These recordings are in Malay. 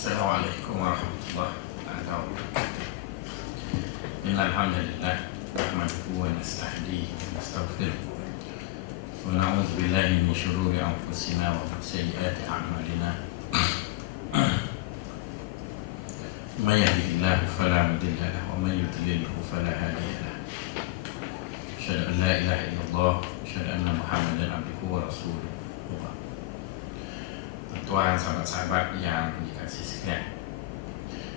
Assalamualaikum warahmatullahi wabarakatuh. Innal hamdalillah nahmaduhu wa nasta'dihi wa nastaghfiruh wa na'udzu billahi min shururi anfusina wa min sayyiati a'malina. May yahdihillahu fala mudilla lahu wa may yudlilhu fala hadiya lahu. Asyhadu an la ilaha illallah wa asyhadu anna Muhammadan abduhu wa rasuluh. Tuan sahabat-sahabat yang dikasihi sekalian,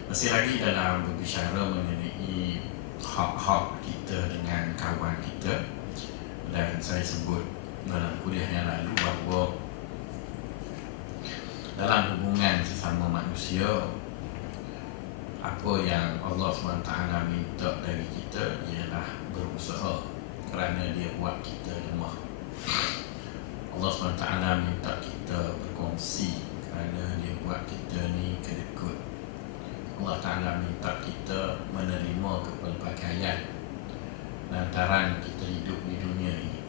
masih lagi dalam berbicara mengenai hak-hak kita dengan kawan kita. Dan saya sebut dalam kuliah yang lalu bahawa dalam hubungan sesama manusia, apa yang Allah SWT minta dari kita ialah berusaha, kerana Dia buat kita lemah. Allah SWT minta kita berkongsi kerana Dia buat kita ni kedekut. Allah Ta'ala minta kita menerima kepelbagaian lantaran kita hidup di dunia ini.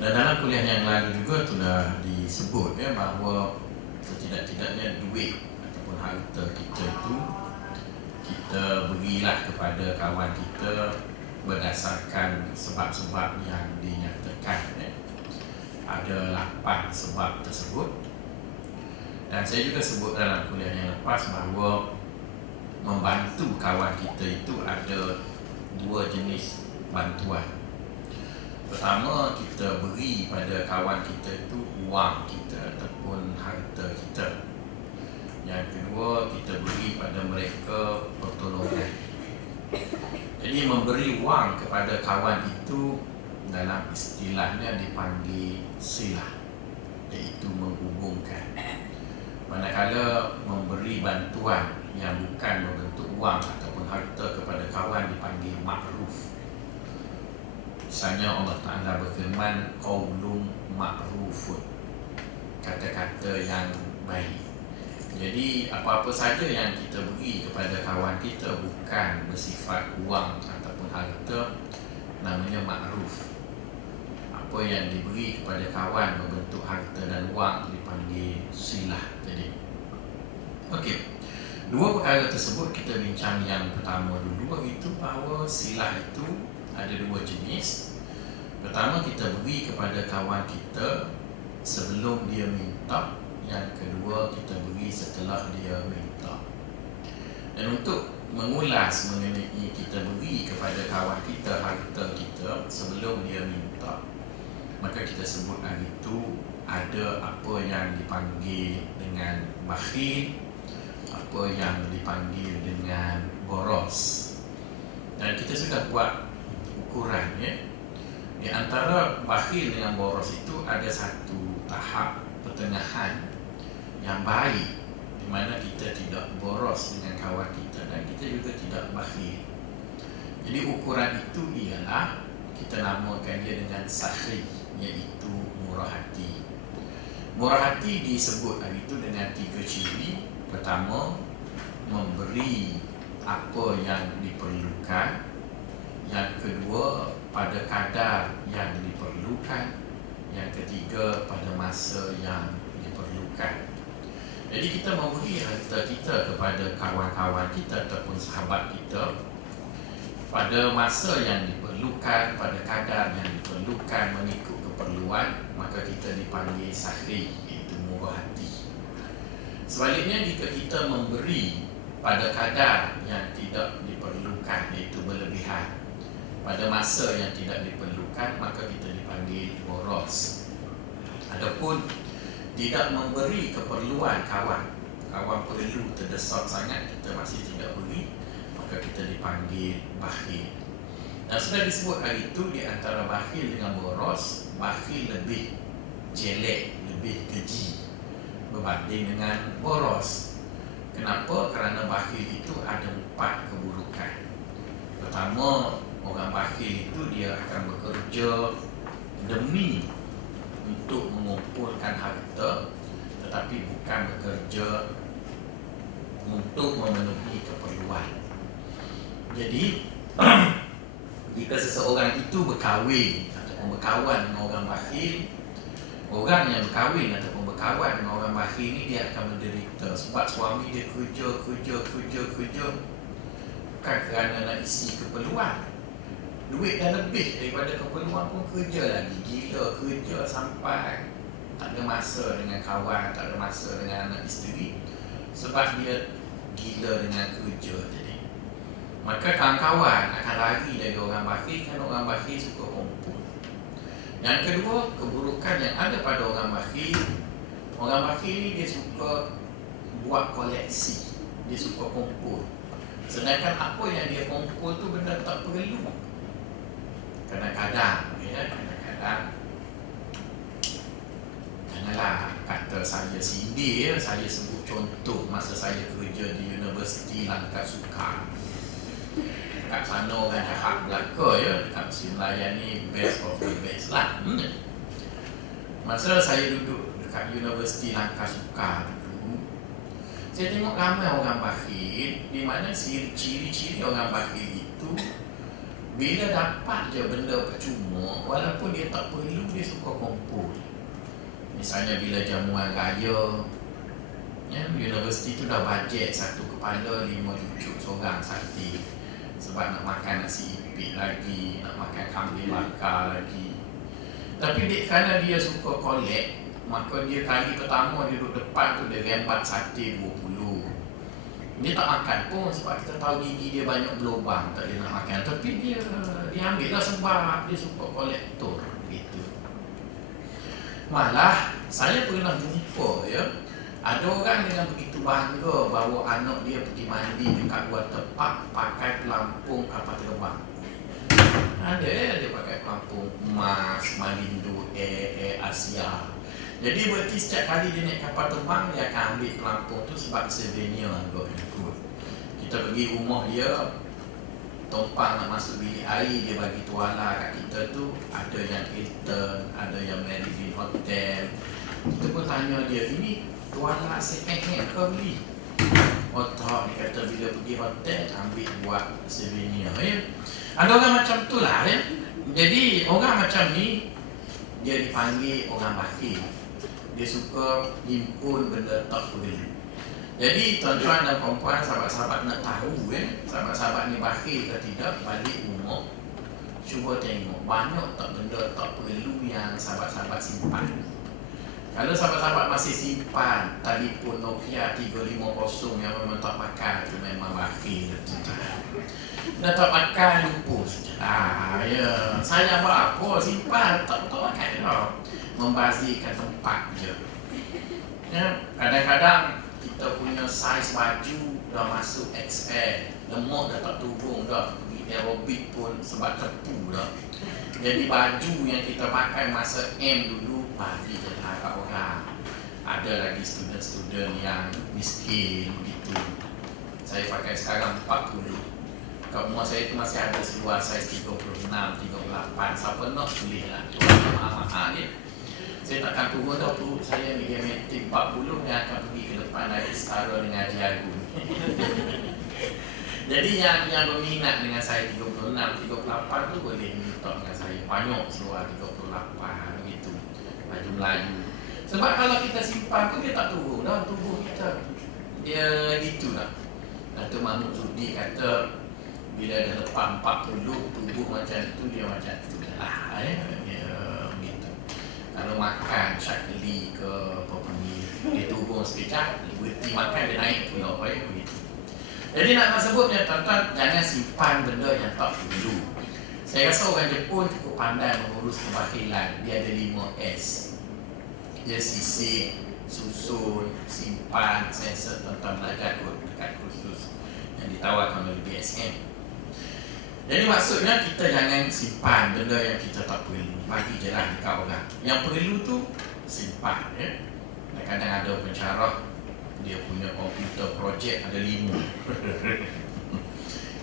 Dan dalam kuliah yang lalu juga telah disebut bahawa setidak-tidaknya duit ataupun harta kita itu kita berilah kepada kawan kita berdasarkan sebab-sebab yang dinyatakan. Ada 8 sebab tersebut. Dan saya juga sebut dalam kuliah yang lepas bahawa membantu kawan kita itu ada 2 jenis bantuan. Pertama, kita beri pada kawan kita itu wang kita ataupun harta kita. Yang kedua, kita beri pada mereka pertolongan. Jadi memberi wang kepada kawan itu dalam istilahnya dipanggil silah, iaitu menghubungkan. Manakala memberi bantuan yang bukan berbentuk wang ataupun harta kepada kawan dipanggil ma'ruf. Misalnya Allah Ta'ala berfirman qaulun ma'rufun, kata-kata yang baik. Jadi apa-apa saja yang kita beri kepada kawan kita bukan bersifat wang ataupun harta, namanya ma'ruf. Apa yang diberi kepada kawan berbentuk harta dan wang dipanggil silah tadi. Okey. 2 perkara tersebut kita bincang. Yang pertama dulu, itu bahawa silah itu ada 2 jenis. Pertama, kita beri kepada kawan kita sebelum dia minta. Yang kedua, kita beri setelah dia minta. Dan untuk mengulas mengenai kita beri kepada kawan kita harta kita sebelum dia minta, maka kita sebut hari itu ada apa yang dipanggil dengan bakhil, apa yang dipanggil dengan boros. Dan kita sudah buat ukuran Di antara bakhil dengan boros itu ada satu tahap pertengahan yang baik, di mana kita tidak boros dengan kawan kita dan kita juga tidak bakhil. Jadi ukuran itu ialah kita namakan dia dengan sakhi, iaitu murah hati. Murah hati disebut hari itu dengan 3 ciri. Pertama, memberi apa yang diperlukan. Yang kedua, pada kadar yang diperlukan. Yang ketiga, pada masa yang diperlukan. Jadi kita memberi harta kita kepada kawan-kawan kita ataupun sahabat kita pada masa yang diperlukan, pada kadar yang diperlukan, mengikut keperluan, maka kita dipanggil sakhi, iaitu murah hati. Sebaliknya, jika kita memberi pada kadar yang tidak diperlukan, iaitu berlebihan, pada masa yang tidak diperlukan, maka kita dipanggil boros. Adapun tidak memberi keperluan kawan perlu terdesak sangat, kita masih tidak beri, maka kita dipanggil bakhil. Dan sudah disebut hari itu, di antara bakhil dengan boros, bakhil lebih jelek, lebih keji berbanding dengan boros. Kenapa? Kerana bakhil itu ada 4 keburukan. Pertama, orang bakhil itu dia akan bekerja demi untuk mengumpulkan harta, tetapi bukan bekerja untuk memenuhi keperluan. Jadi jika seseorang itu berkahwin ataupun berkawan dengan orang bakhil, orang yang berkahwin ataupun berkawan dengan orang bakhil ni, dia akan menderita. Sebab suami dia kerja bukan kerana nak isi keperluan. Duit dah lebih daripada keperluan pun kerja lagi. Gila kerja sampai tak ada masa dengan kawan, tak ada masa dengan anak isteri. Sebab dia gila dengan kerja tadi. Maka kawan-kawan akan lari dari orang bakhil kerana orang bakhil suka kumpul. Yang kedua, keburukan yang ada pada orang bakhil ni dia suka buat koleksi. Dia suka kumpul. Sedangkan apa yang dia kumpul tu benda tak perlu. Kadang-kadang janganlah kata saya sindir, saya sebut contoh masa saya kerja di Universiti Langkat Sukar. Dekat sana orang Jahat belaka dekat Mesin Melayan ni best of the best lah. Masa saya duduk dekat Universiti Langkat Sukar dulu, saya tengok ramai orang bakhil, di mana ciri-ciri orang bakhil itu bila dapat je benda percuma, walaupun dia tak perlu, dia suka kumpul. Misalnya bila jamuan raya, universiti tu dah bajet satu kepala 5 cucuk seorang sati. Sebab nak makan nasi ipit lagi, nak makan kambing bakar lagi. Tapi kerana dia suka collect, maka dia kali pertama dia duduk depan tu, dia rembat sate 20. Dia tak makan pun sebab kita tahu gigi dia banyak berlubang, tak dia nak makan. Tapi dia ambil lah sebab dia suka kolektor gitu. Malah saya pernah jumpa ada orang dengan begitu bangga bawa anak dia pergi mandi dekat water park pakai pelampung kapal terbang. Ada dia pakai pelampung emas, Malindo, Air Asia. Jadi berarti setiap kali dia naik kapal terbang, dia akan ambil pelampung tu sebab souvenir agaknya kot. Kita pergi rumah dia, tumpang nak masuk bilik air, dia bagi tuala kat kita tu, ada yang Hilton, ada yang Meridian Hotel. Kita pun tanya dia, ini tuala second hand ke beli? Oh tak, dia kata bila pergi hotel, ambil buat souvenir. Ada orang macam tu lah. Jadi orang macam ni, dia dipanggil orang bakhil. Dia suka himpun benda tak perlu. Jadi tuan-tuan dan perempuan, sahabat-sahabat nak tahu sahabat-sahabat ni bakhil ke tidak, balik rumah cuba tengok banyak tak benda tak perlu yang sahabat-sahabat simpan. Kalau sahabat-sahabat masih simpan telefon Nokia 350 yang memang tak pakai, tu memang bakhil. Dah tak pakai, lupa saja. Saya apa simpan tak pakai dah. Membazirkan tempat je. Kadang-kadang kita punya saiz baju dah masuk XL, lemak dah tak turun dah, pergi aerobik pun sebab tepu dah. Jadi baju yang kita pakai masa M dulu bagi je lah kat orang. Ada lagi student-student yang miskin begitu. Saya pakai sekarang 40. Kat rumah saya tu masih ada seluar saiz 36, 38. Siapa nak boleh lah. Mahal je. Saya takkan turun dah perut saya mediametric 40, dia akan pergi ke depan lagi setara dengan Diago. Jadi yang berminat dengan saya 36, 38 tu boleh minta dengan saya. Banyak seluar 38 begitu. Baju Melayu. Sebab kalau kita simpan tu dia tak turun dah tubuh kita. Dia gitulah. Datuk Mahmud Zudi kata bila dah lepas 40 tubuh macam tu, dia macam tu lah. Kalau makan syakli ke apa pun dia turun sekejap, berhenti makan dia naik pula begitu. Jadi nak sebutnya tuan-tuan, jangan simpan benda yang tak perlu. Saya rasa orang Jepun cukup pandai mengurus kebakhilan. Dia ada 5S. Dia sisir, susun, simpan, sensor. Tuan-tuan belajar dekat kursus yang ditawarkan oleh BSM. Jadi maksudnya kita jangan simpan benda yang kita tak perlu. Bagi je lah dekat orang. Yang perlu tu simpan. Kadang-kadang ada pencarah, dia punya komputer projek ada 5.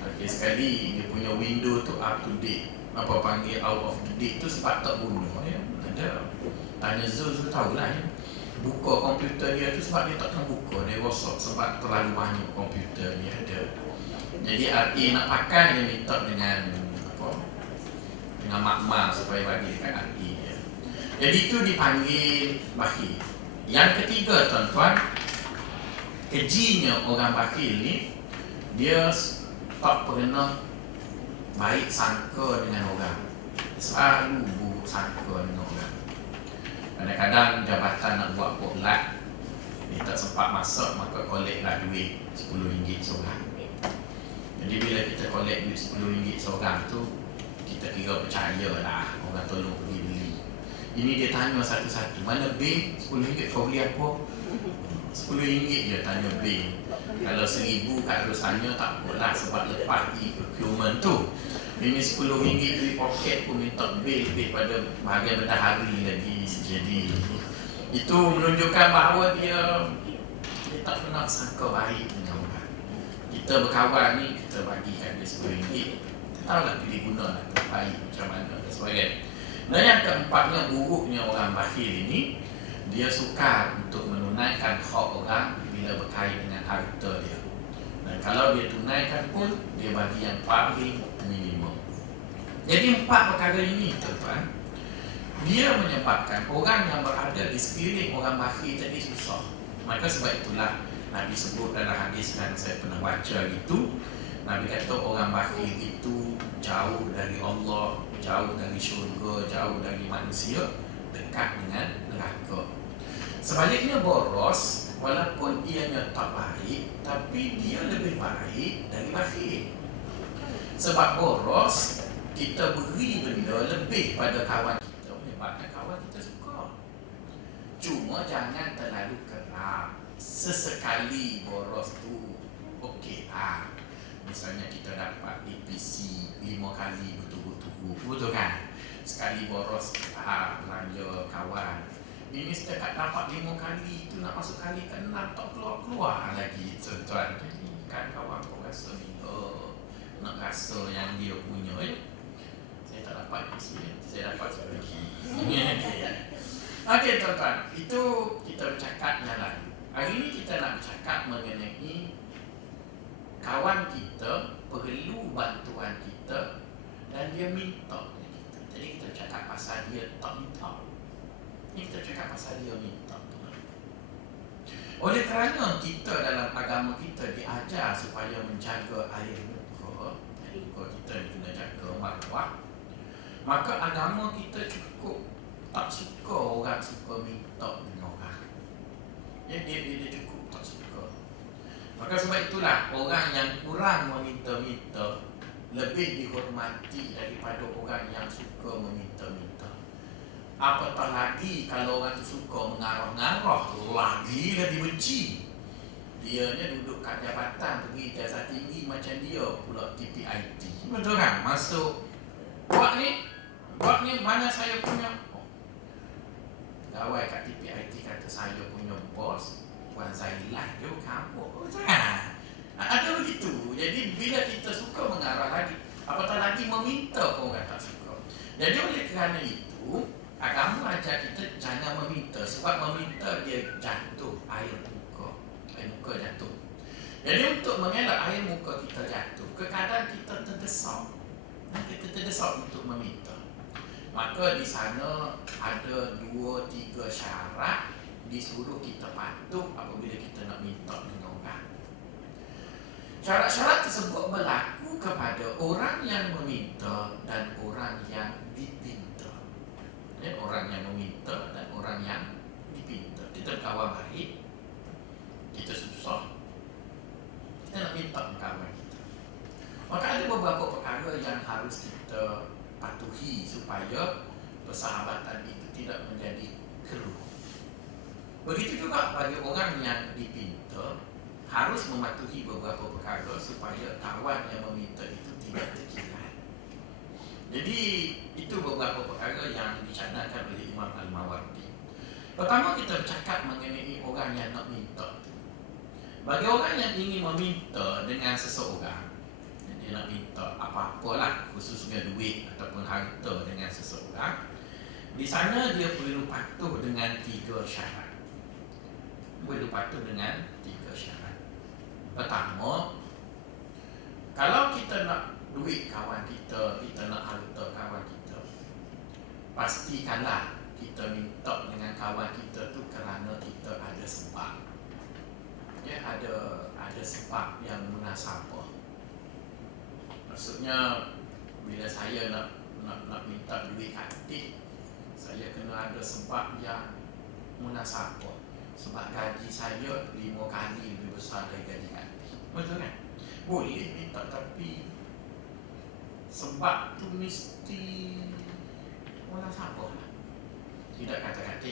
Okay, sekali dia punya window tu up to date. Apa panggil out of date tu sebab tak bunuh. Ada. Tanya Zul tahulah. Buka komputer dia tu sebab dia tak kena buka. Dia rosak sebab terlalu banyak komputer dia ada. Jadi RA nak pakai, dia minta dengan makmal supaya bagi dekat RA dia. Jadi itu dipanggil bakhil. Yang ketiga tuan-tuan, kejinya orang bakhil ni, dia tak pernah baik sangka dengan orang. Dia selalu buruk sangka dengan orang. Kadang-kadang jabatan nak buat potluck, dia tak sempat masak, maka collect lah duit RM10 seorang. Jadi bila kita collect duit RM10 seorang tu, kita kira percaya lah orang tolong pergi beli. Ini dia tanya satu-satu, mana bil? RM10 kau beli apa? RM10 je tanya bil. Kalau RM1,000 kat terus tanya tak apalah, sebab lepas di procurement tu. Ini RM10 beli poket pun minta bil lebih pada bahagian berdahari lagi. Jadi itu menunjukkan bahawa dia tak pernah sangka baik dengan orang. Kita berkawan ni, kita bagikan dia RM10, kita tahulah pilih guna lah terbaik macam mana dan sebagainya. Dan yang keempatnya, buruknya orang bakhil ini, dia sukar untuk menunaikan hak orang bila berkait dengan harta dia. Dan kalau dia tunaikan pun, dia bagi yang paling minimum. Jadi 4 perkara ini tuan-tuan, dia menyebabkan orang yang berada di sekeliling orang bakhil jadi susah. Maka sebab itulah Nabi sebut dalam hadis yang saya pernah baca itu, Nabi kata orang bakhil itu jauh dari Allah, jauh dari syurga, jauh dari manusia, dekat dengan neraka. Sebaliknya boros, walaupun ianya tak baik, tapi dia lebih baik dari bakhil. Sebab boros, kita beri benda lebih pada kawan kita, menyebabkan kawan kita suka. Cuma jangan terlalu kerap. Sesekali boros tu okey lah. Misalnya kita dapat APC 5 kali berturut-turut, betul kan? Sekali boros belanja kawan. Ini setakat dapat 5 kali, itu nak masuk kali ke-6 tak keluar-keluar lagi tuan-tuan. Jadi kan kawan pun rasa nak rasa yang dia punya ya. Saya tak dapat APC, saya dapat sekali lagi. Okey tuan-tuan, itu kita bercakap yang lalu. Hari ini kita nak bercakap mengenai kawan kita perlu bantuan kita dan dia minta kita. Jadi kita cakap pasal dia tak minta. Ini kita cakap pasal dia minta. Oleh kerana kita dalam agama kita diajar supaya menjaga air muka, air muka kita kena jaga marwah, maka agama kita cukup tak suka orang suka minta dengan orang. Ya, dia cukup tak suka. Maka sebab itulah orang yang kurang meminta-minta lebih dihormati daripada orang yang suka meminta-minta. Apatah lagi kalau orang tu suka mengarah-ngarah, lagi lebih benci. Dianya duduk kat jabatan, pergi ijazah tinggi macam dia pula TPIT. Betul kan? Masuk buat ni mana saya punya pegawai kat TPIT kata saya punya bos Puan Zailah dia kampung. Ada begitu. Jadi bila kita suka mengarah lagi, apatah lagi meminta pun orang tak suka. Jadi oleh kerana itu, agama ajar kita jangan meminta. Sebab meminta dia jatuh air muka. Air muka jatuh. Jadi untuk mengelak air muka kita jatuh, kadang kita terdesak. Kita terdesak untuk meminta. Maka di sana ada 2-3 syarat disuruh kita patuh apabila kita nak minta dengan orang. Syarat-syarat tersebut berlaku kepada orang yang meminta dan orang yang dipinta. Orang yang meminta dan orang yang dipinta. Kita berkawan baik, kita susah, kita nak minta dengan kawan kita. Maka ada beberapa perkara yang harus kita patuhi supaya persahabatan itu tidak menjadi keruh. Begitu juga bagi orang yang dipinta, harus mematuhi beberapa perkara supaya kawan yang meminta itu tidak terkilat. Jadi itu beberapa perkara yang dicanangkan oleh Imam Al-Mawardi. Pertama, kita bercakap mengenai orang yang nak minta. Bagi orang yang ingin meminta dengan seseorang, dia nak minta apa-apalah, khususnya duit ataupun harta dengan seseorang, di sana dia perlu patuh dengan 3 syarat. Perlu patuh dengan 3 syarat. Pertama, kalau kita nak duit kawan kita, kita nak harta kawan kita, pastikanlah kita minta dengan kawan kita tu kerana kita ada sebab. Ya, ada sebab yang munasabah. Maksudnya bila saya nak minta duit adik, saya kena ada sebab yang munasabah. Sebab gaji saya 5 kali lebih besar dari gaji adik. Betul kan? Boleh minta, tapi sebab tu mesti munasabah lah. Tidak kata-kata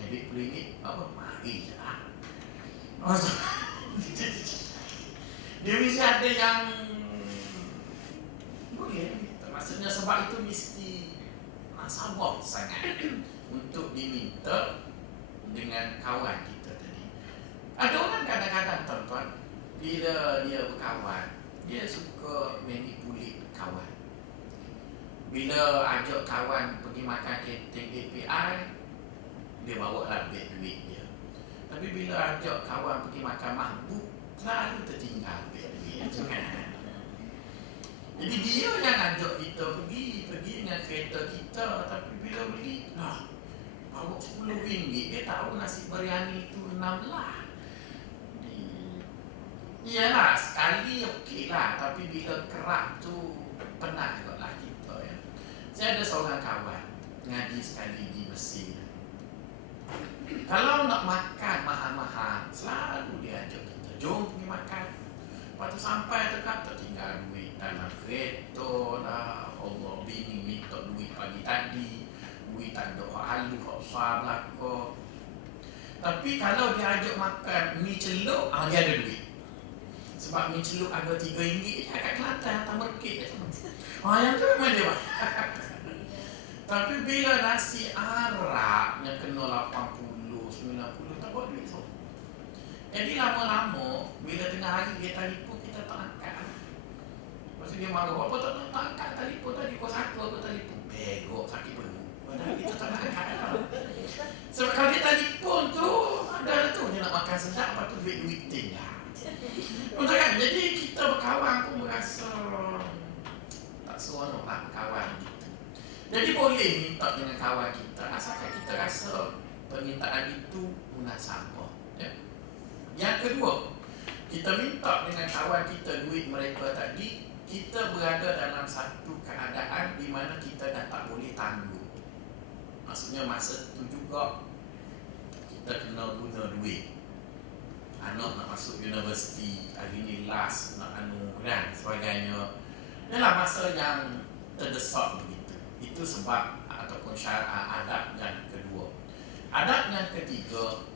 duit RM10 apa? Mari je lah. Dia mesti ada yang boleh. Maksudnya sebab itu mesti nasabah sangat untuk diminta dengan kawan kita tadi. Ada orang kadang-kadang tuan-tuan, bila dia berkawan, dia suka manipulate kawan. Bila ajak kawan pergi makan kantin API, dia bawa lah duit dia. Tapi bila ajak kawan pergi makan mahbub, selalu tertinggal duit dia. Jadi dia yang ajak kita pergi dengan kereta kita, tapi bila beli, bawa RM10, dia tahu nasi biryani itu 6 lah. Iyalah, sekali okey lah, tapi bila kerap tu penat juga lah kita ya. Saya ada seorang kawan ngaji sekali di Mesir. Kalau nak makan mahal-mahal, selalu dia ajak kita, jom pergi makan. Lepas tu sampai dekat tertinggal duit dalam kereta lah. Allah, bini minta duit pagi tadi, duit tak ada hak halu, hak besar belakang. Tapi kalau dia ajak makan mi celup, dia ada duit. Sebab mi celup ada RM3 kat Kelantan, atas Merkit. Yang tu memang dia Tapi bila nasi Arab yang kena 80, 90, tak buat duit so. Jadi lama-lama, bila tengah hari dia telefon, kita tak angkat. Lepas dia marah, apa tak angkat telefon tadi, kau satu aku telefon. Begok, sakit perut. Padahal kita tak nak angkat. Sebab kalau dia telefon tu, ada tu, dia nak makan sedap, lepas tu duit tinggal. Betul kan? Jadi kita berkawan pun merasa tak seronok lah berkawan gitu. Jadi boleh minta dengan kawan kita, asalkan kita rasa permintaan itu munasabah. Ya? Yang kedua, kita minta dengan kawan kita duit mereka tadi, kita berada dalam satu keadaan di mana kita dah tak boleh tangguh. Maksudnya masa itu juga kita kena guna duit. Anak nak masuk universiti, hari ni last nak dan sebagainya. Inilah masa yang terdesak begitu. Itu sebab ataupun syarat adab yang kedua. Adab yang ketiga,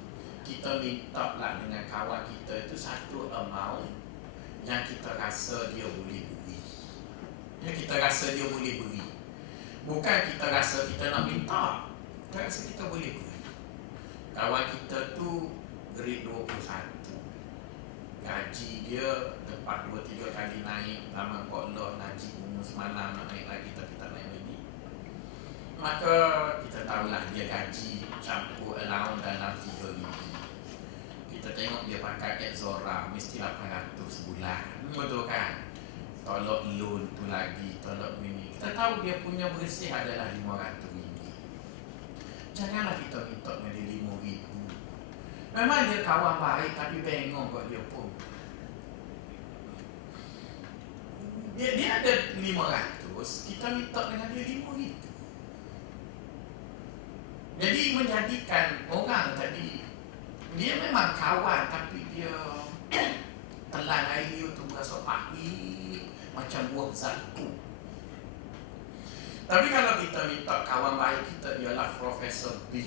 kita minta lah dengan kawan kita itu satu amount yang kita rasa dia boleh beri. Yang kita rasa dia boleh beri. Bukan kita rasa kita nak minta, kita rasa kita boleh beri. Kawan kita tu grade 21, gaji dia dapat 2-3 kali naik. Lama Allah Najib umur semalam nak naik lagi, tapi tak naik lagi. Maka kita tahulah dia gaji campur allowance dalam 3,000. Kita tengok dia pakai Exora mesti 800 sebulan. Betul kan? Tolak loan tu lagi, tolak ini. Kita tahu dia punya bersih adalah RM500. Janganlah kita minta dengan dia RM5,000. Memang dia kawan baik, tapi bengong kot dia pun. Dia ada 500, kita minta dengan dia 5,000. Jadi menjadikan orang tadi, dia memang kawan, tapi dia telan air dia tu berasa pahit macam buah zaitun. Tapi kalau kita minta kawan baik kita ialah Profesor B,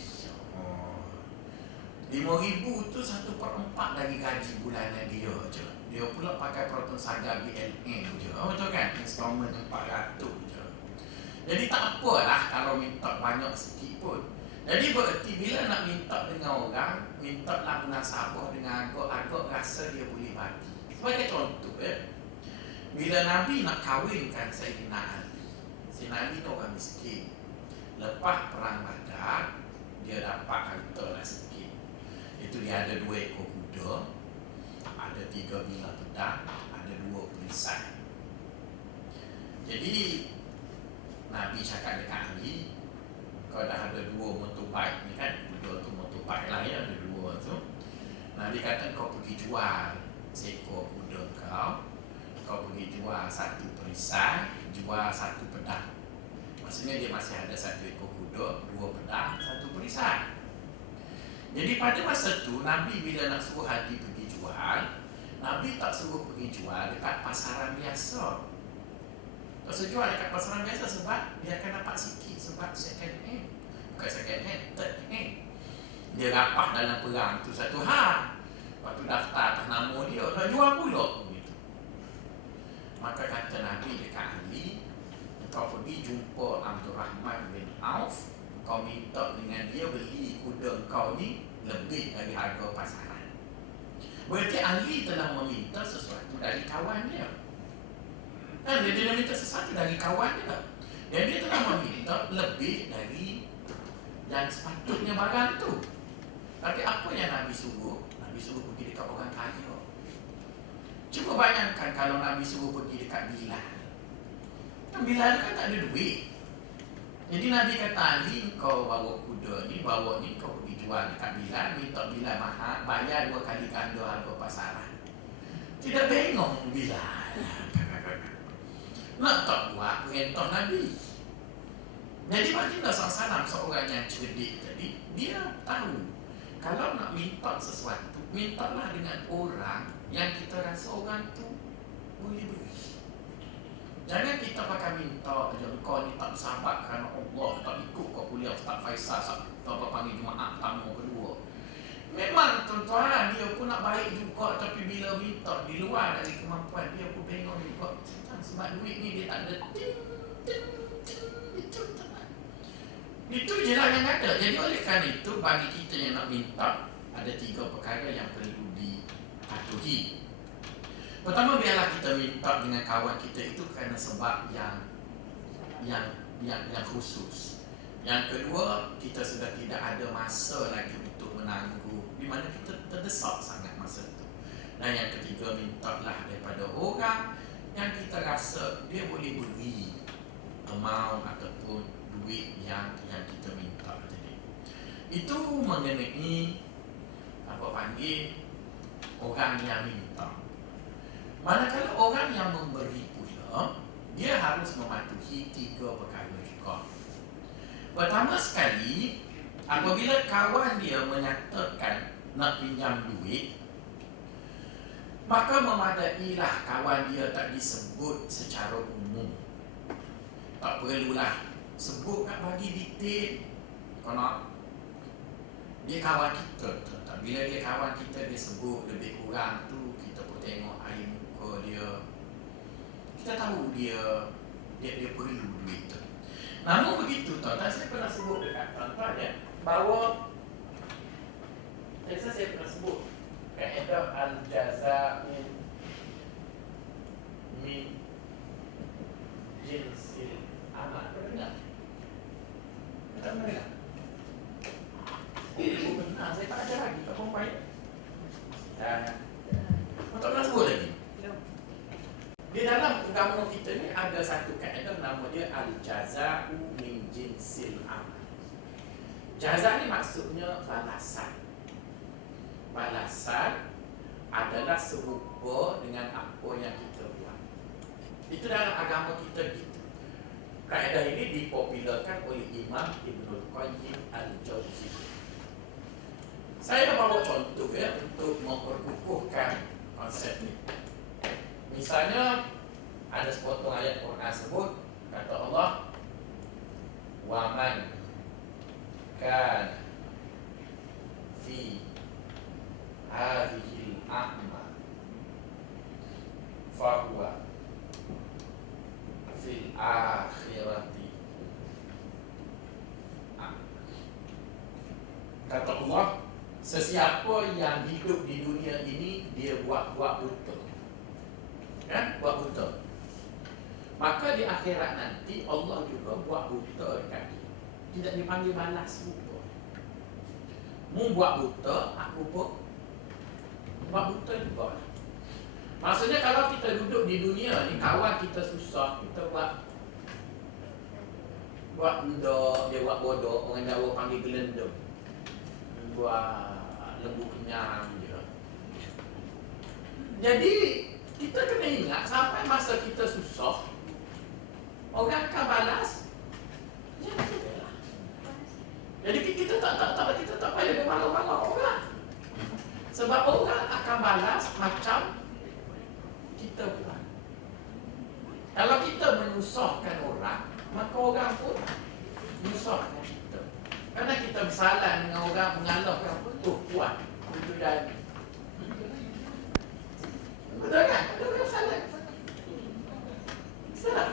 5,000 tu 1/4 dari gaji bulanan dia je. Dia pula pakai Proton Saga BLM je. Betul kan? Installment 400 je. Jadi tak apalah kalau minta banyak sikit pun. Jadi berarti bila nak minta dengan orang, minta lah munasabah dengan agak rasa dia boleh bagi. Sebagai contoh bila Nabi nak kahwinkan Sayyidina Ali, Sayyidina Ali ni orang miskin. Lepas perang Badar, dia dapat harta lah sikit. Itu dia ada 2 ekor kuda, ada 3 bilah pedang, ada 2 perisai. Jadi Nabi cakap dekat Ali, kau dah ada ada 2 motorbike ni kan, kuda tu motorbike lah ya, ada 2 tu. Nabi kata kau pergi jual seekor kuda kau pergi jual 1 perisai, jual 1 pedang. Maksudnya dia masih ada 1 ekor kuda, 2 pedang, 1 perisai. Jadi pada masa tu Nabi bila nak suruh Haji pergi jual, Nabi tak suruh pergi jual dekat pasaran biasa. Tak suruh jual dekat pasaran biasa sebab dia akan dapat sikit, sebab second hand. Bukan second hand, third hand. Dia rapah dalam perang tu satu hal. Lepas tu daftar atas nama dia, nak jual pula begitu. Maka kata Nabi dekat Ali, kau pergi jumpa Abdul Rahman bin Auf, kau minta dengan dia beli kuda kau ni lebih dari harga pasaran. Berarti Ali telah meminta sesuatu dari kawan dia. Kan dia minta sesuatu dari kawan dia. Dan dia telah meminta lebih dari yang sepatutnya barang tu. Tapi apa yang Nabi suruh? Nabi suruh pergi dekat orang kaya. Cuba bayangkan kalau Nabi suruh pergi dekat Bilal. Kan Bilal kan tak ada duit. Jadi Nabi kata Ali, kau bawa kuda ni, bawa ni, kau pergi jual dekat Bilal, minta Bilal mahal, bayar 2 kali ganda harga pasaran. Tidak bengong Bilal. Nak tak buat perintah Nabi. Jadi baginda SAW seorang yang cerdik tadi, dia tahu kalau nak minta sesuatu, mintalah dengan orang yang kita rasa orang tu boleh beri. Jangan kita pakai minta aja, kau ni tak bersahabat kerana Allah, tak ikut kau kuliah Ustaz Faisal, tak panggil Jumaat tamu kedua. Memang tuan-tuan, dia pun nak baik juga, tapi bila minta di luar dari kemampuan dia pun bengong juga. Sebab duit ni dia tak ada. Itu je lah yang ada. Jadi oleh kerana itu, bagi kita yang nak minta, ada 3 perkara yang perlu dipatuhi. Pertama, biarlah kita minta dengan kawan kita itu kerana sebab yang khusus. Yang kedua, kita sudah tidak ada masa lagi untuk menangguh, di mana kita terdesak sangat masa itu. Dan yang ketiga, mintalah daripada orang yang kita rasa dia boleh beri amount ataupun duit yang kita minta tadi. Itu mengenai orang yang minta. Manakala orang yang memberi pula, dia harus mematuhi 3 perkara juga. Pertama sekali, apabila kawan dia menyatakan nak pinjam duit, maka memadailah kawan dia tak disebut secara umum. Tak perlulah sebut nak bagi detail. Kerana dia kawan kita. Bila dia kawan kita, dia sebut lebih kurang tu, kita pun tengok air muka dia, kita tahu dia perlu duit tu. Namun begitu tuan-tuan, saya pernah sebut dekat tuan-tuan ya, bahawa saya pernah sebut kaedah al-jaza'u min jinsil amal. Pernah dengar? Tak pernah dengar? Benar, saya tak ada lagi, tak perempuan. Tak pernah sebut lagi. Di dalam agama kita ni ada satu kaedah nama dia al-jaza'u min jinsil amal. Jaza' ni maksudnya balasan. Balasan adalah serupa dengan apa yang kita buat. Itu dalam agama kita gitu. Kaedah ini dipopularkan oleh Imam Ibnul Qayyim Al-Jauziyah. Saya bawa contoh ya untuk memperkukuhkan konsep ini. Misalnya ada sepotong ayat Quran sebut, kata Allah, wa man kan fi hadhil a'ma fa huwa fil akhirati. Kata Allah, sesiapa yang hidup di dunia ini dia buat buta, kan? Buat buta. Maka di akhirat nanti Allah juga buat buta dekat dia. Tidak dipanggil balas buta. Mu buat buta, aku pun buat buta juga. Maksudnya kalau kita duduk di dunia ni, kawan kita susah, kita buat buat endok, dia buat bodoh, orang Jawa panggil gelendung. Buat lembu kenyang je. Jadi kita kena ingat sampai masa kita susah, orang akan balas. Ya, lah. Jadi kita tak payah marah-marah orang. Sebab orang akan balas macam kita buat. Kalau kita menyusahkan orang, maka orang pun menyusahkan kita. Karena kita bersalah dengan orang, mengalahkan tuh puan. Itu dah. Betul kan? Ada orang salah. Salah.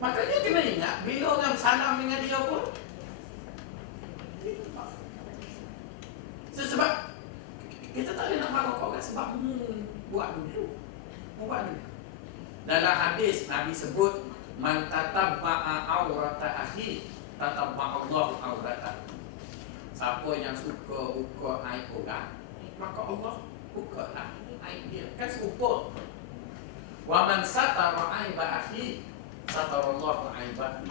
Makanya kena ingat, bila orang salam dengan dia pun, sebab kita tak boleh nak marah orang sebab buat dulu. Dalam hadis Nabi sebut, man tatabba'a awrata akhi tatabba'a Allah awrata. Siapa yang suka buka aib orang, maka Allah bukalah aib dia. Kan serupa. Wa man satara aiba akhi satara Allah aiba.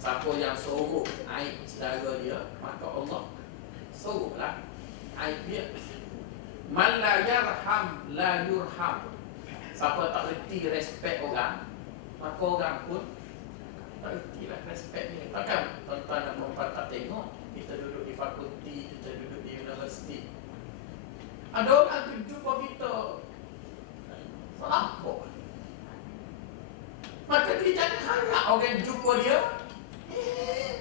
Siapa yang sorok aib saudara dia, maka Allah soroklah aib dia. Man la yarham la yurham. Siapa tak reti respect orang, maka orang pun tak reti lah respect ni. Takkan tuan-tuan dan puan tak tengok kita duduk di fakulti, kita duduk di universiti, ada orang tu jumpa kita selampau, maka dia jangan harap orang jumpa dia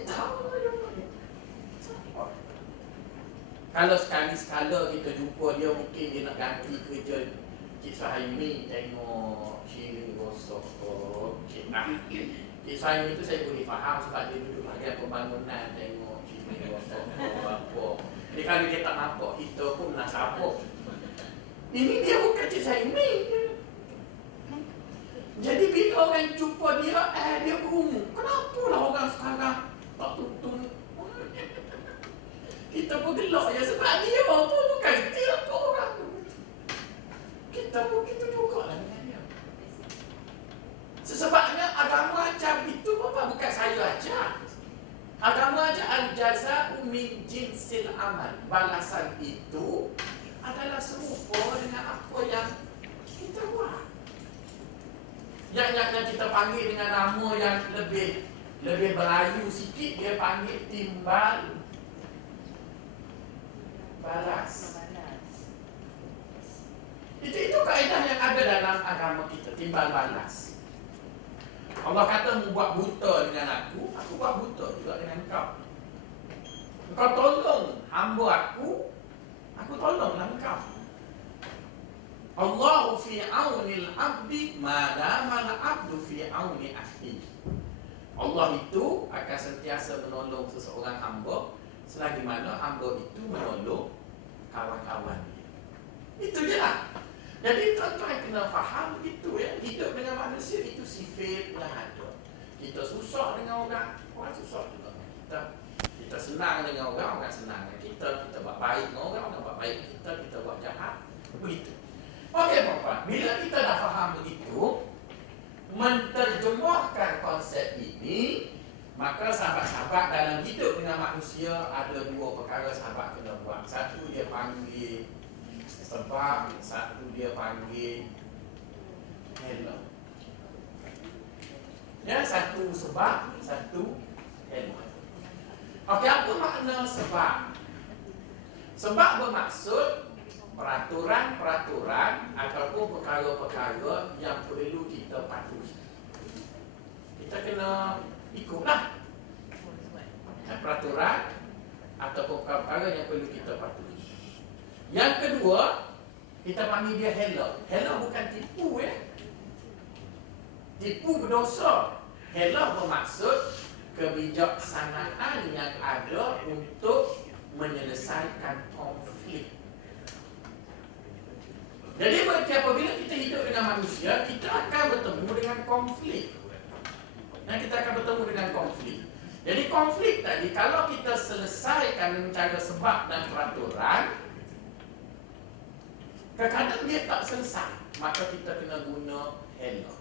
tahu jumpa dia. Kalau sekali-sekala kita jumpa dia, mungkin dia nak ganti kerja Cik Suhaimi, tengok ciri rosak Cik Suhaimi tu saya boleh faham sebab dia duduk bahagian pembangunan, tengok ciri rosak apa. Jadi kalau dia tak nampak kita pun nak sabuk. Ini dia bukan Cik Suhaimi. Jadi bila orang jumpa dia, dia berumur. Kenapa lah orang sekarang tak tuntun? Kita pun gelak je sebab dia pun bukan dia ke orang tu. Kita pun gitu juga lah dengan dia. Sesebabnya agama ajar itu bukan saya ajar. Agama ajar al-jaza'u min jinsil amal. Balasan itu adalah serupa dengan apa yang kita buat. Yang kita panggil dengan nama yang lebih Melayu sikit, dia panggil timbal balas. Itu kaedah yang ada dalam agama kita, timbal balas. Allah kata, mu buat buta dengan aku buat buta juga dengan kau. Engkau tolong hamba aku tolonglah engkau. Allahu fi aunil abdi ma dama al-abdu fi auni akhihi. Allah itu akan sentiasa menolong seseorang hamba selagi mana hamba itu menolong kawan-kawan dia. Itu je lah. Jadi tuan-tuan kena faham begitu ya. Hidup dengan manusia itu sifat yang ada. Kita susah dengan orang susah juga dengan kita. Kita senang dengan orang senang dengan kita. Kita buat baik dengan orang buat baik dengan kita buat jahat. Begitu. Okey puan-puan, bila kita dah faham begitu, menterjemahkan konsep ini, maka sahabat-sahabat dalam hidup dengan manusia ada dua perkara sahabat kena buat. Satu dia panggil sebab, satu dia panggil hello. Ya, satu sebab, satu hello. Okey, apa makna sebab? Sebab bermaksud peraturan-peraturan ataupun perkara-perkara yang perlu kita patuhi. Kita kena ikutlah peraturan ataupun perkara yang perlu kita patuhi. Yang kedua, kita panggil dia hello. Hello bukan tipu ya. Tipu berdosa. Hello bermaksud kebijaksanaan yang ada untuk menyelesaikan konflik. Jadi apabila kita hidup dengan manusia, kita akan bertemu dengan konflik. Kita akan bertemu dengan konflik. Jadi konflik tadi, kalau kita selesaikan dengan cara sebab dan peraturan, kadang-kadang dia tak selesai, maka kita kena guna hello.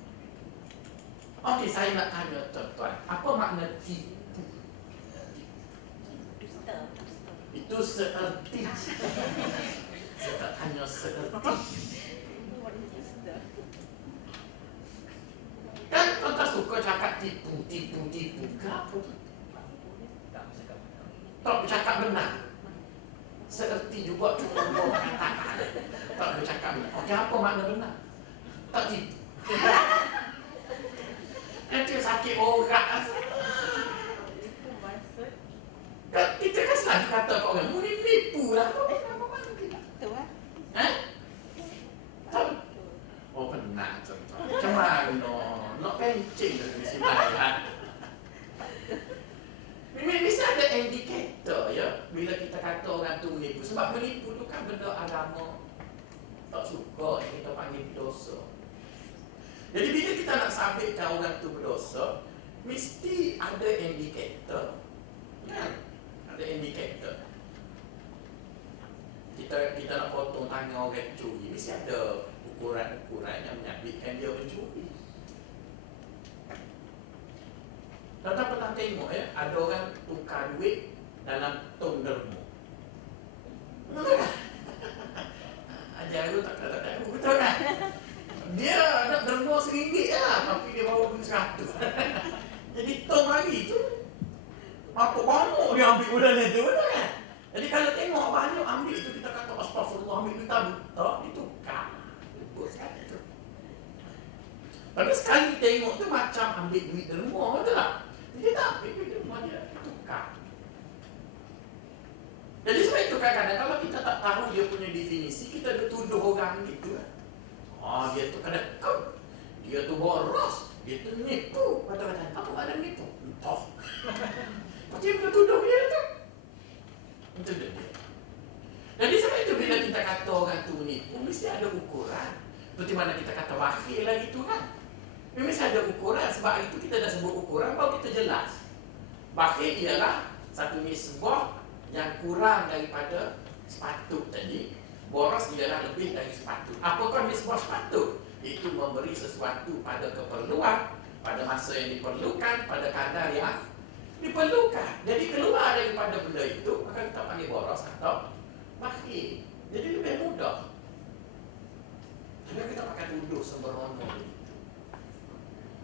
Okey, saya nak tanya tuan-tuan, apa makna tipu? Itu seerti. Saya tak tanya seerti. Kan tuan-tuan suka cakap tipu. Kenapa tu? Tak bercakap benar. Seerti juga cuma kata-kata. Tak bercakap benar. Okey, apa makna benar? Tak tipu. Nanti sakit orang. Kan kita kan selalu kata kat orang, "Mu ni nipu lah." Apa makna kita? Tahu? Oh, benar contoh. Macam mana? Nak pencing dari sini kan? Mesti ada indikator ya bila kita kata orang tu menipu. Sebab menipu tu kan benda agama tak suka, kita panggil dosa. Jadi bila kita nak sabitkan orang tu berdosa, mesti ada indikator. Kan? Ada indikator. Kita nak potong tangan orang curi, mesti ada ukuran-ukuran yang menyabitkan dia mencuri. Tuan-tuan pernah tengok ya, ada orang tukar duit dalam tong derma. Ajar lu tak betul kan? Dia nak derma RM1 lah, tapi dia bawa duit RM100. Jadi tong lagi tu apa banyak dia ambil bulan itu kan? Jadi kalau tengok banyak ambil itu, kita kata astagfirullah, ambil duit tabut. Tak, ditukar. Betul sekali tu. Tapi sekali tengok tu macam ambil duit derma, betul tak? Dia tak ambil duit derma, dia tukar. Jadi sebab itu kadang-kadang kalau kita tak tahu dia punya definisi, kita ada tuduh orang gitu kan. Dia tu kadang-kadang, dia tu boros, dia tu nipu. Kata-kata, apa ada nipu? Entah. Macam kita tuduh dia tu. Itu dia. Jadi sebab itu bila kita kata orang tu menipu, mesti ada ukuran. Seperti mana kita kata bakhil lah gitu kan. Mesti ada ukuran. Sebab itu kita dah sebut ukuran, baru kita jelas. Bakhil ialah satu nisbah yang kurang daripada sepatut tadi. Boros ialah lebih dari sepatut. Apakah nisbah sepatut? Itu memberi sesuatu pada keperluan, pada masa yang diperlukan, pada kadar yang diperlukan. Jadi keluar daripada benda itu, maka kita panggil boros atau bakhil. Jadi lebih mudah. Jadi kita pakai tuduh sembrono begitu.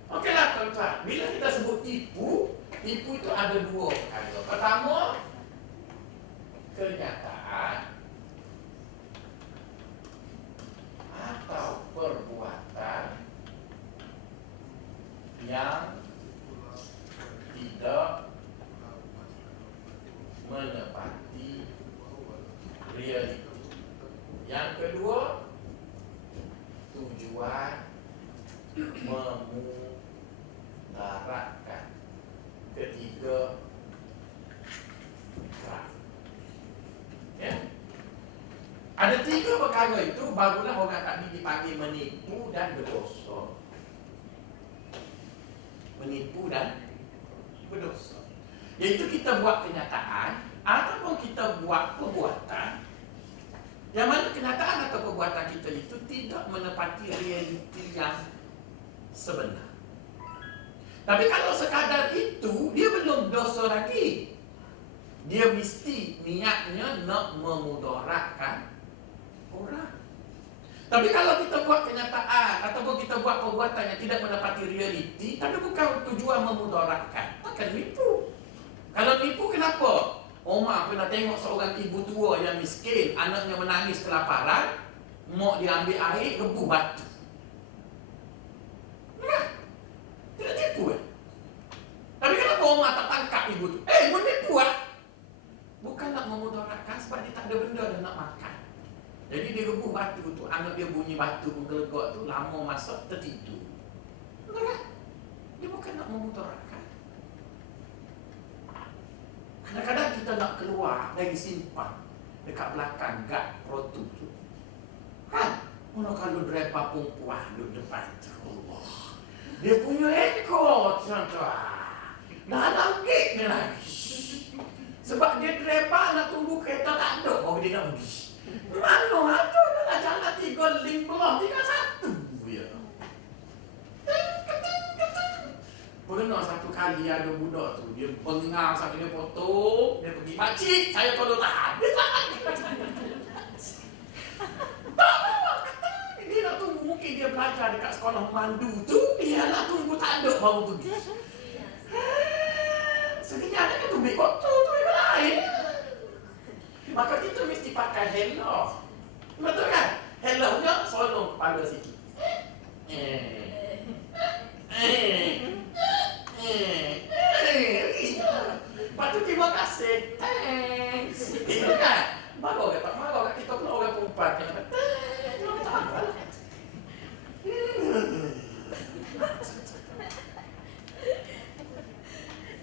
Okeylah tuan-tuan, bila kita sebut tipu itu ada dua perkara. Pertama, kenyataan atau perbuatan yang tidak menepati realiti. Yang kedua, tujuan memudaratkan. Ketiga, kerap. Ya? Ada tiga perkara itu, barulah orang tadi dipanggil menipu dan berdosa. Menipu dan berdosa. Iaitu kita buat kenyataan ataupun kita buat perbuatan yang mana kenyataan atau perbuatan kita itu tidak menepati realiti yang sebenar. Tapi kalau sekadar itu, dia belum dosa lagi. Dia mesti niatnya nak memudaratkan orang. Tapi kalau kita buat kenyataan ataupun kita buat perbuatan yang tidak menepati realiti, tapi bukan tujuan memudaratkan, akan nipu. Kalau nipu kenapa? Omar pernah tengok seorang ibu tua yang miskin, anaknya menangis kelaparan, mak dia ambil air, rebu batu. Nah, tidak tipu kan? Tapi kenapa Omar tak tangkap ibu tu? Menipu lah. Bukan nak memudaratkan sebab dia tak ada benda dia nak makan. Jadi dia rebuh batu tu, anak dia bunyi batu menggelegak tu, lama masak tertidur. Betul kan? Dia bukan nak memudaratkan. Kadang-kadang kita nak keluar dari simpang dekat belakang gad rotu tu. Kan? Mana kalau driver perempuan duduk depan tu, Allah. Dia punya ekor tuan-tuan. Dalam gate ni lagi. Sebab dia driver nak tunggu kereta tak ada, baru dia nak pergi. Mana ada dalam jalan 3 link belah 31 ya. sekali ada budak tu, dia bengang sampai dia potong, dia pergi, "Makcik, saya tolong tahan." Dia tahan. Tak apa, kata dia nak tunggu, mungkin dia belajar dekat sekolah memandu tu, dia nak tunggu tanduk baru pergi. Sebenarnya dia tu ambil kotor tu yang lain. Maka kita mesti pakai hello. Betul kan? Hello-nya solong kepala sikit. Lepas tu terima kasih. Thanks. Itu kan? Marah ke tak marah kat kita pula orang perempuan.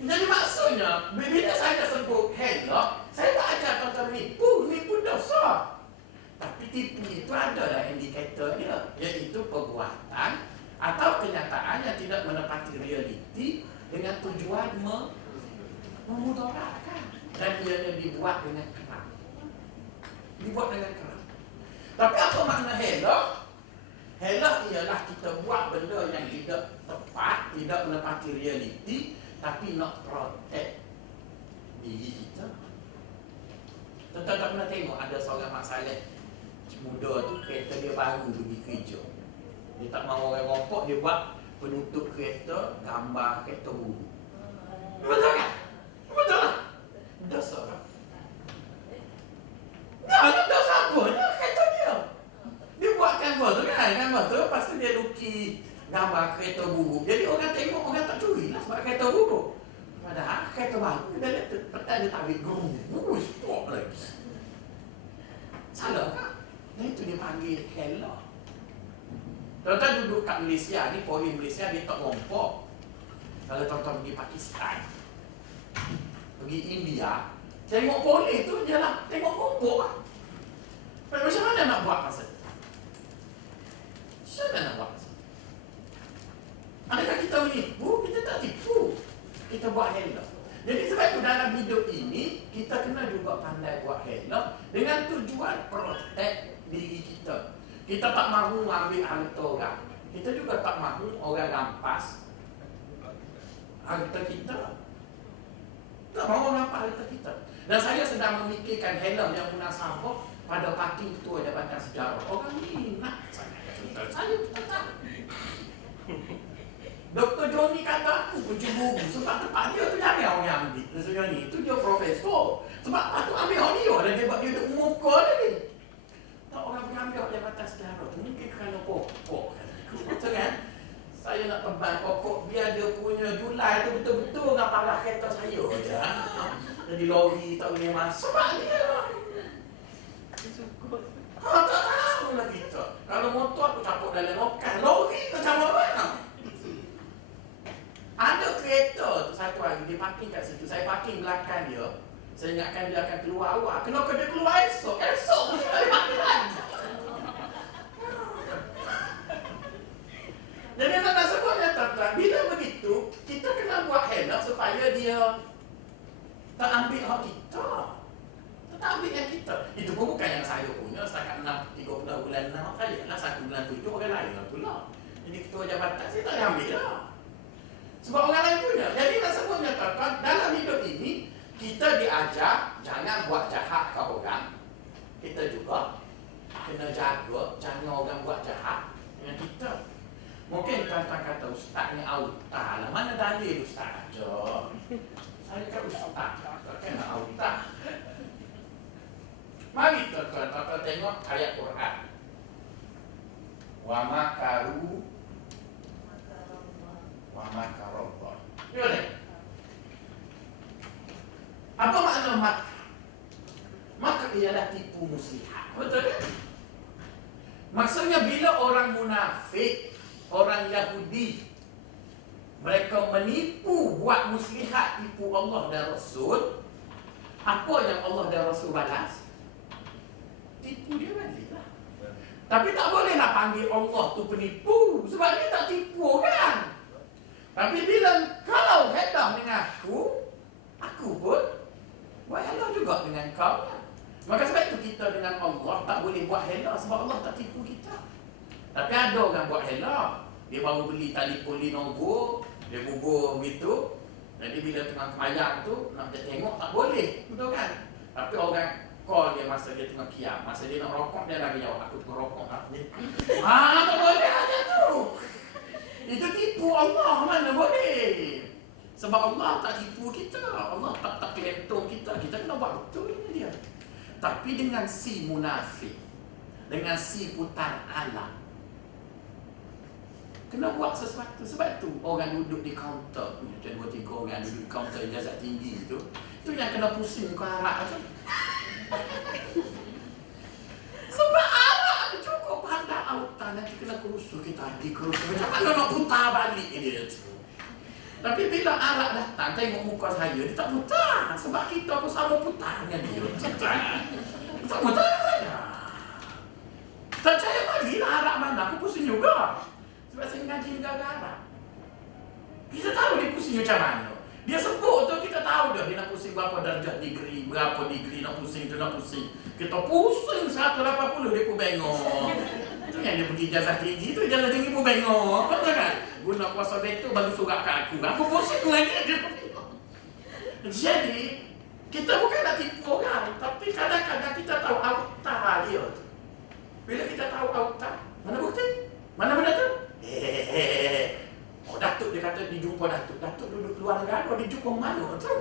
Jadi maksudnya, bila saya sebut hello, saya tak ajar tuan-tuan nipu dosa. Tapi tipu itu adalah indikator dia, iaitu perbuatan atau kenyataan yang tidak menepati realiti dengan tujuan memudaratkan, dan ianya dibuat dengan keras. Tapi apa makna hello? Hello ialah kita buat benda yang tidak tepat, tidak menepati realiti, tapi nak protect diri kita. Tuan-tuan tak pernah tengok ada seorang mak saleh muda tu, kereta dia baru pergi kerja. Dia tak mahu orang rompok, dia buat penutup kereta gambar kereta buru. Betul kan? Betul lah. Dosa kan? Tak, dosa apa? Kereta dia. Dia buat gambar tu kan? Gambar tu, lepas tu dia lukis gambar kereta buru. Jadi orang tengok, orang tak curi lah sebab kereta buru. Padahal kereta baru, dia petang dia tarik guru, stop lagi. Salah kan? Dan itu dia panggil hello. Tuan-tuan duduk kat Malaysia ni, polis Malaysia dia tak rompok. Kalau tuan-tuan pergi Pakistan, pergi India, tengok polis tu je lah, tengok rompok lah. Macam mana nak buat masa? Macam mana nak buat masa? Adakah kita menipu? Kita tak tipu. Kita buat hello. Jadi sebab itu dalam hidup ini, kita kena juga pandai buat hello dengan tujuan protect diri kita. Kita tak mahu ambil harta orang. Kita juga tak mahu orang rampas harta kita. Tak mahu orang rampas harta kita. Dan saya sedang memikirkan helm yang munasabah pada parti Ketua Jabatan Sejarah. Orang ni nak saya tak. Dr. Johnny kata aku kunci guru sebab tempat dia tu jangan orang yang ambil. Dr. Johnny itu dia profesor. Sebab patut ambil orang dia dan dia buat dia duduk muka dia ni. Tak orang mengambil Jabatan Sejarah tu mungkin kerana pokok. Betul kan? Saya nak terbang pokok biar dia punya Julai tu betul-betul nak parah kereta saya je. Jadi lori tak boleh masuk. Sebab dia. Tak tahu lah kita. Kalau motor aku capuk dalam lokan, lori tu macam mana? Ada kereta tu satu hari dia parking kat situ. Saya parking belakang dia. Saya ingatkan dia akan keluar awal. Kenapa dia keluar esok? Esok pun saya parking lagi. Jadi nak sebutnya tuan-tuan, bila begitu kita kena buat help supaya dia tak ambil hak kita. Tak ambil yang kita. Itu pun bukan yang saya punya. Setakat 30 bulan 6 saya lah, 1 bulan 7 orang lain lah pula. Jadi ketua jabatan saya tak ambil lah. Sebab orang lain punya. Jadi nak sebutnya tuan-tuan, dalam hidup ini kita diajar jangan buat jahat ke orang. Kita juga kena jaga jangan orang buat jahat dengan kita. Mungkin tuan-tuan kata ustaz ni autah lah. Mana dalil ustaz aja? Saya kata ustaz kena autah. Mari tuan-tuan tengok ayat Quran. Wa makaru wa makarallah. Lihat. Apa makna makar? Makar ialah tipu muslihat. Betul kan? Maksudnya bila orang munafik, orang Yahudi, mereka menipu buat muslihat, tipu Allah dan Rasul, apa yang Allah dan Rasul balas? Tipu dia balik lah. Tapi tak boleh nak panggil Allah tu penipu, sebab dia tak tipu kan. Tapi bila kalau hedah dengan aku pun buat hedah juga dengan kau. Maka sebab itu kita dengan Allah tak boleh buat hedah sebab Allah tak tipu kita. Tapi ada orang buat helah. Dia baru beli telefon Lenovo, dia bubur gitu. Jadi bila tengah sembahyang tu nak dia tengok tak boleh, betul kan? Tapi orang call dia masa dia tengah qiyam, masa dia nak rokok dia lagi jawab aku tengah rokok tak ni. Tak boleh ada tu. Itu tipu Allah, mana boleh. Sebab Allah tak tipu kita, Allah tak kelentong kita, kita kena buat betul ini dia. Tapi dengan si munafik, dengan si putar alam, kena buat sesuatu. Sebab tu orang duduk di kaunter, macam 2-3 orang duduk di kaunter ijazat tinggi tu yang kena pusing kau harap tu. Sebab arak tu cukup pandai autan, nanti kena kerusuh kita hati kerusuh. Macam mana nak putar balik dia tu. Tapi bila arak datang, tengok muka saya, dia tak putar. Sebab kita pun sama putar dengan dia. Tak putar saya. Tak percaya lagi lah arak mana, aku pusing juga. Sebab saya ngaji negara Arab. Kita tahu dia pusing macam mana. Dia sebut tu kita tahu dah dia nak pusing berapa darjah degree, berapa degree nak pusing tu nak pusing. Kita pusing 180 dia pun bengok. Itu yang dia pergi ijazah tinggi tu, ijazah tinggi pun bengok. Betul kan? Guna kuasa veto bagi surat kat aku. Aku pusing lagi dia pun bengok. Jadi kita bukan nak tipu orang, tapi kadang-kadang kita tahu auta dia tu. Bila kita tahu auta, mana bukti? Mana benda tu? Oh, Datuk dia kata dia jumpa Datuk. Datuk duduk luar negara, dia jumpa mana tu?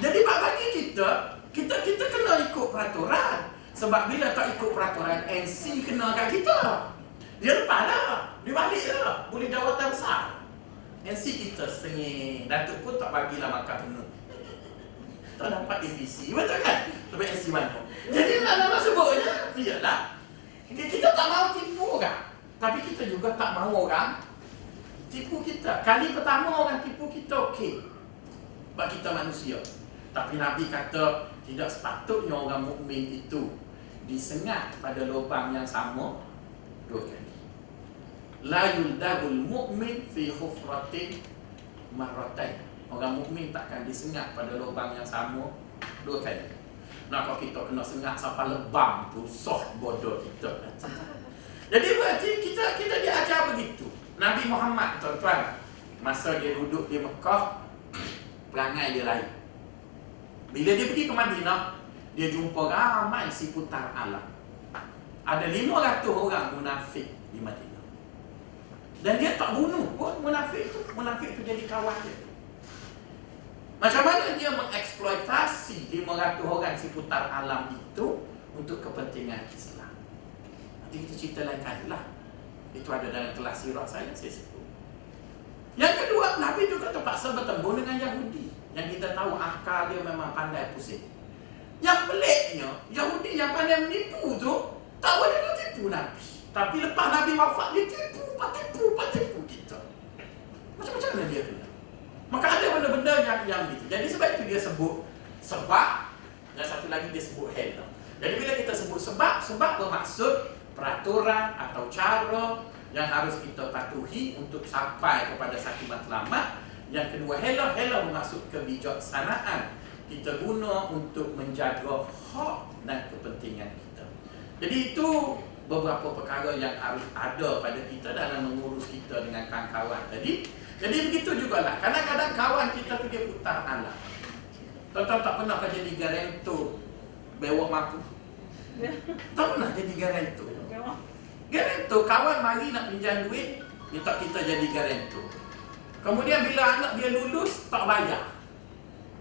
Jadi bagi kita kena ikut peraturan. Sebab bila tak ikut peraturan, NC kena kat kita. Dia lepas dah. Dia balik dah. Boleh jawatan besar. NC kita sengih. Datuk pun tak bagilah makan penuh. Tak dapat APC. Betul kan? Sebab NC mana? Jadi nak sebutnya, iyalah. Kita tak mahu tipu orang. Tapi kita juga tak mahu orang tipu kita. Kali pertama orang tipu kita okey. Sebab kita manusia. Tapi Nabi kata tidak sepatutnya orang mukmin itu disengat pada lubang yang sama 2 kali. La yuldagul mu'min fi hufratin marratain. Orang mukmin takkan disengat pada lubang yang sama 2 kali. Nah, kalau kita kena sengat sampai lebam tu, soh bodoh kita. Jadi berarti kita diajar begitu. Nabi Muhammad tuan-tuan, masa dia duduk di Mekah, perangai dia lain. Bila dia pergi ke Madinah, dia jumpa ramai si putar alam. Ada 500 orang munafik di Madinah. Dan dia tak bunuh pun munafik tu. Munafik tu jadi kawan dia. Macam mana dia mengeksploitasi 500 orang si putar alam itu untuk kepentingan Islam. Nanti kita cerita lain kali lah. Itu ada dalam kelas sirah saya sebut. Yang kedua, Nabi juga terpaksa bertemu dengan Yahudi. Yang kita tahu akal dia memang pandai pusing. Yang peliknya, Yahudi yang pandai menipu tu tak boleh ditipu Nabi. Tapi lepas Nabi wafat, dia tipu kita. Macam-macam mana dia tu? Maka ada benda-benda yang gitu. Jadi sebab itu dia sebut sebab, dan satu lagi dia sebut hal. Jadi bila kita sebut sebab bermaksud peraturan atau cara yang harus kita patuhi untuk sampai kepada satu matlamat. Yang kedua, hela bermaksud kebijaksanaan. Kita guna untuk menjaga hak dan kepentingan kita. Jadi itu beberapa perkara yang harus ada pada kita dalam mengurus kita dengan kawan-kawan tadi. Jadi begitu jugalah. Kadang-kadang kawan kita tu dia putar alam. Tuan-tuan tak pernah jadi garantor bewak mampu? Tak pernah jadi garantor. Garantor, kawan mari nak pinjam duit, minta kita jadi garantor. Kemudian bila anak dia lulus, tak bayar.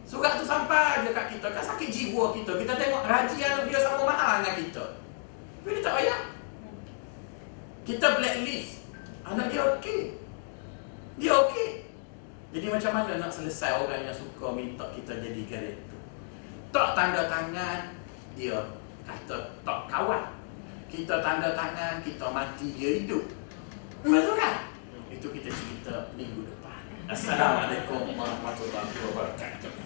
Surat tu sampai je kat kita, kan sakit jiwa kita. Kita tengok gaji anak dia sama mahal dengan kita. Tapi dia tak bayar. Kita blacklist. Anak dia okey. Dia okey. Jadi macam mana nak selesai orang yang suka minta kita jadi garantor? Tak tanda tangan, dia kata tak kawan. Kita tanda tangan, kita mati, dia hidup. Betul kan? Itu kita cerita minggu depan. Assalamualaikum warahmatullahi wabarakatuh.